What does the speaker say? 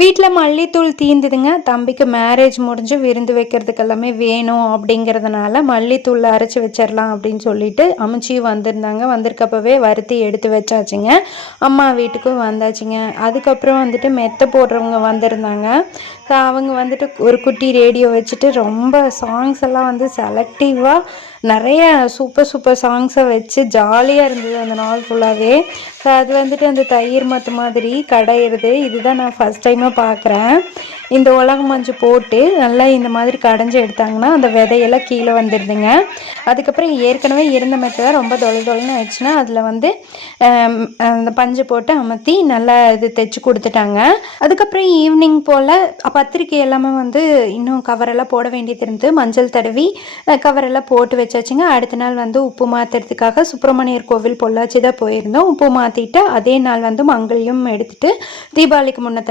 வீட்டில் மல்லித்தூள் தீந்துதுங்க. தம்பிக்கு மேரேஜ் முடிஞ்சு விருந்து வைக்கிறதுக்கு எல்லாமே வேணும் அப்படிங்கிறதுனால மல்லித்தூள் அரைச்சி வச்சிடலாம் அப்படின்னு சொல்லிட்டு அமுச்சியும் வந்திருந்தாங்க. வந்திருக்கப்பவே வறுத்தி எடுத்து வச்சாச்சுங்க. அம்மா வீட்டுக்கும் வந்தாச்சுங்க. அதுக்கப்புறம் வந்துட்டு மெத்தை போடுறவங்க வந்திருந்தாங்க. அவங்க வந்துட்டு ஒரு குட்டி ரேடியோ வச்சுட்டு ரொம்ப சாங்ஸ் எல்லாம் வந்து செலக்டிவாக நிறைய சூப்பர் சாங்ஸை வச்சு ஜாலியாக இருந்தது அந்த நாள் ஃபுல்லாகவே. ஸோ அது வந்துட்டு அந்த தயிர் மத்து மாதிரி கடையிறது இதுதான் நான் ஃபஸ்ட் டைமாக பார்க்குறேன். இந்த உலக மஞ்சள் போட்டு நல்லா இந்த மாதிரி கடைஞ்சி எடுத்தாங்கன்னா அந்த விதையெல்லாம் கீழே வந்துடுதுங்க. அதுக்கப்புறம் ஏற்கனவே இருந்த மெத்தை ரொம்ப தொலைன்னு ஆயிடுச்சுன்னா அதில் வந்து அந்த பஞ்சு போட்டு அமர்த்தி நல்லா இது தைச்சி கொடுத்துட்டாங்க. அதுக்கப்புறம் ஈவினிங் போல் பத்திரிக்கை எல்லாமே வந்து இன்னும் கவரெல்லாம் போட வேண்டியது இருந்து மஞ்சள் தடவி கவரெல்லாம் போட்டு வச்சாச்சுங்க. அடுத்த நாள் வந்து உப்பு மாற்றுறதுக்காக சுப்பிரமணியர் கோவில் பொள்ளாச்சி தான் போயிருந்தோம். உப்பு மாற்றிட்டு அதே நாள் வந்து மங்களையும் எடுத்துகிட்டு தீபாவளிக்கு முன்னத்த